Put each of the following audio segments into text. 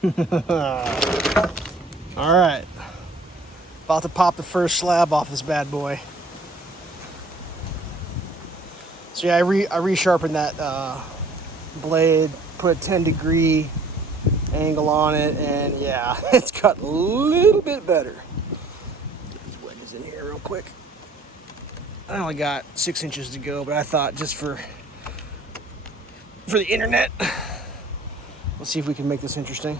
All right, about to pop the first slab off this bad boy. So yeah, I resharpened that blade, put a 10-degree angle on it, and yeah, it's cut a little bit better. Get these wedges in here real quick. I only got 6 inches to go, but I thought just for the internet, let's see if we can make this interesting.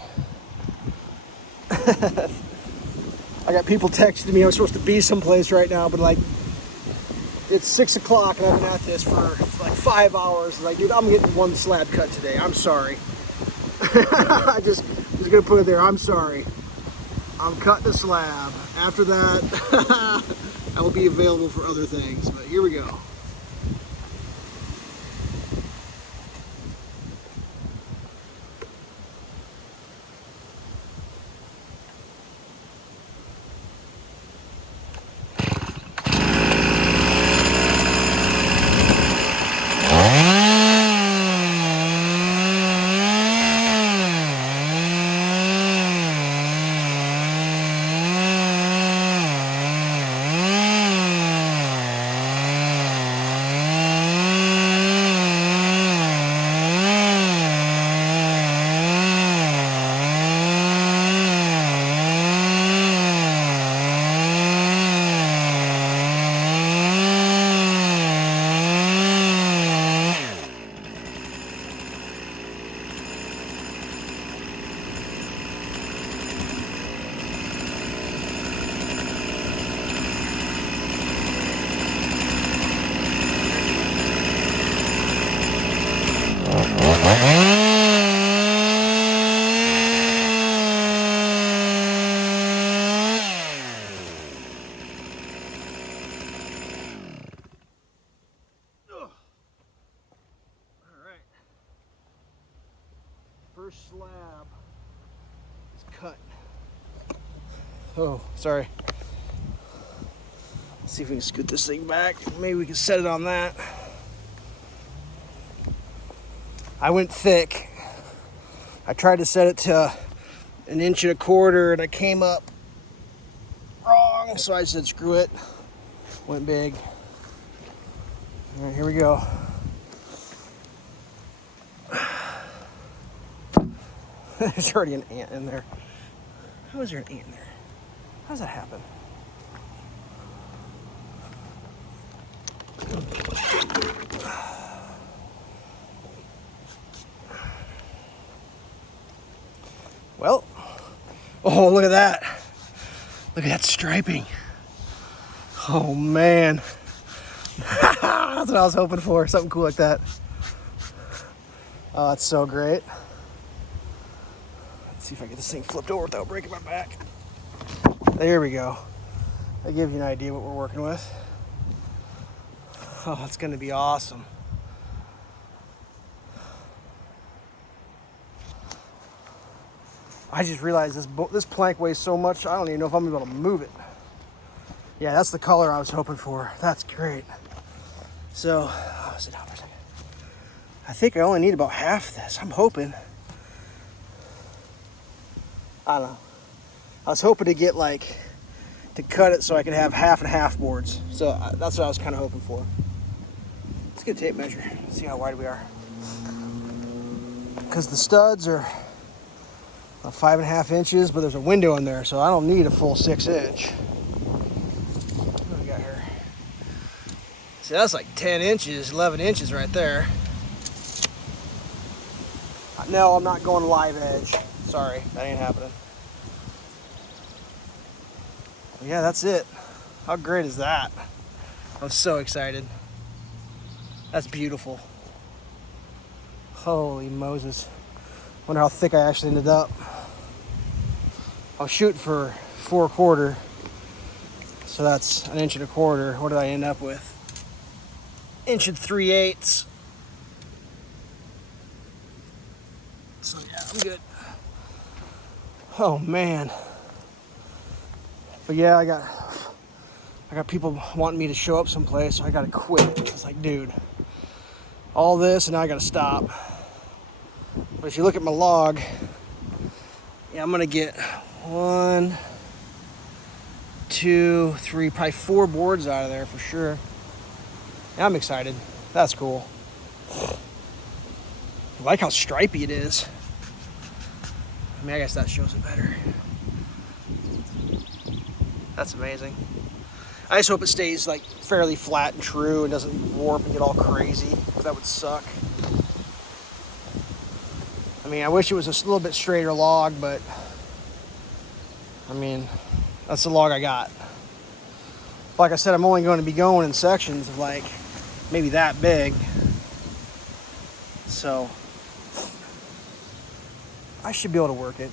I got people texting me I'm supposed to be someplace right now, but like it's 6 o'clock and I've been at this for like 5 hours. Like, dude, I'm getting one slab cut today. I'm sorry. I just was gonna put it there. I'm sorry. I'm cutting a slab. After that, I will be available for other things. But here we go. First slab is cut. Oh, sorry. Let's see if we can scoot this thing back. Maybe we can set it on that. I went thick. I tried to set it to 1.25 inches and I came up wrong, so I said screw it. Went big. All right, here we go. There's already an ant in there. How is there an ant in there? How does that happen? Well, oh, look at that. Look at that striping. Oh, man. That's what I was hoping for, something cool like that. Oh, that's so great. Let's see if I get this thing flipped over without breaking my back. There we go. That gives you an idea what we're working with. Oh, it's going to be awesome. I just realized this plank weighs so much, I don't even know if I'm able to move it. Yeah, that's the color I was hoping for. That's great. So, sit down for a second. I think I only need about half this. I'm hoping. I don't know. I was hoping to get to cut it so I could have half and half boards. So that's what I was kind of hoping for. Let's get a tape measure. See how wide we are. Because the studs are 5.5 inches, but there's a window in there, so I don't need a full 6 inch. What do we got here? See, that's like 10 inches, 11 inches right there. No, I'm not going live edge. Sorry, that ain't happening. Yeah, that's it. How great is that? I'm so excited. That's beautiful. Holy Moses. Wonder how thick I actually ended up. I was shooting for 4/4. So that's 1.25 inches. What did I end up with? 1 3/8 inches. So yeah, I'm good. Oh man. But yeah, I got people wanting me to show up someplace, so I gotta quit. It's like, dude, all this and now I gotta stop. But if you look at my log, Yeah, I'm gonna get 1, 2, 3, probably 4 boards out of there for sure. Yeah, I'm excited. That's cool. I like how stripey it is. I mean, I guess that shows it better. That's amazing. I just hope it stays like fairly flat and true and doesn't warp and get all crazy, because that would suck. I mean, I wish it was a little bit straighter log, but I mean, that's the log I got. Like I said, I'm only going to be going in sections of like maybe that big. So I should be able to work it.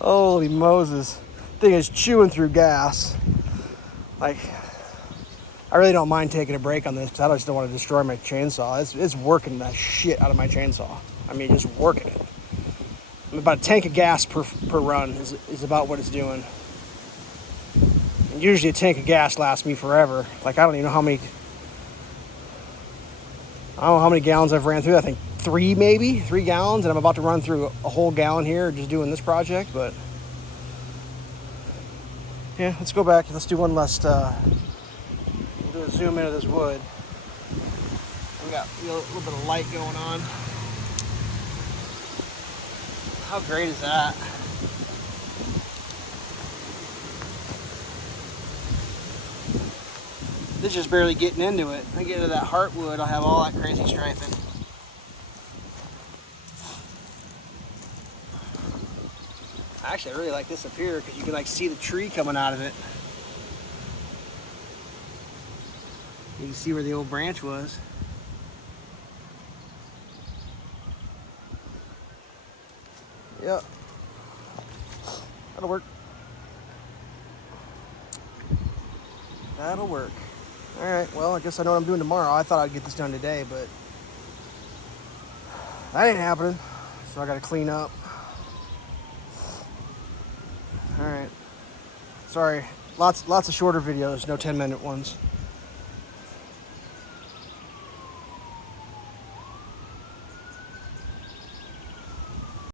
Holy Moses. Thing is chewing through gas. Like, I really don't mind taking a break on this because I just don't want to destroy my chainsaw. It's working the shit out of my chainsaw. I mean, just working it. I mean, about a tank of gas per run is about what it's doing. And usually a tank of gas lasts me forever. Like, I don't even know how many gallons I've ran through. I think 3 maybe, 3 gallons, and I'm about to run through a whole gallon here just doing this project. But yeah, let's go back. Let's do one last, we'll do a zoom into this wood. We got a little bit of light going on. How great is that? This is just barely getting into it. When I get into that heartwood, I'll have all that crazy striping. Actually, I really like this up here because you can like see the tree coming out of it. You can see where the old branch was. Yep. That'll work. That'll work. All right, well, I guess I know what I'm doing tomorrow. I thought I'd get this done today, but that ain't happening. So I gotta clean up. All right. Sorry, lots of shorter videos, no 10-minute ones.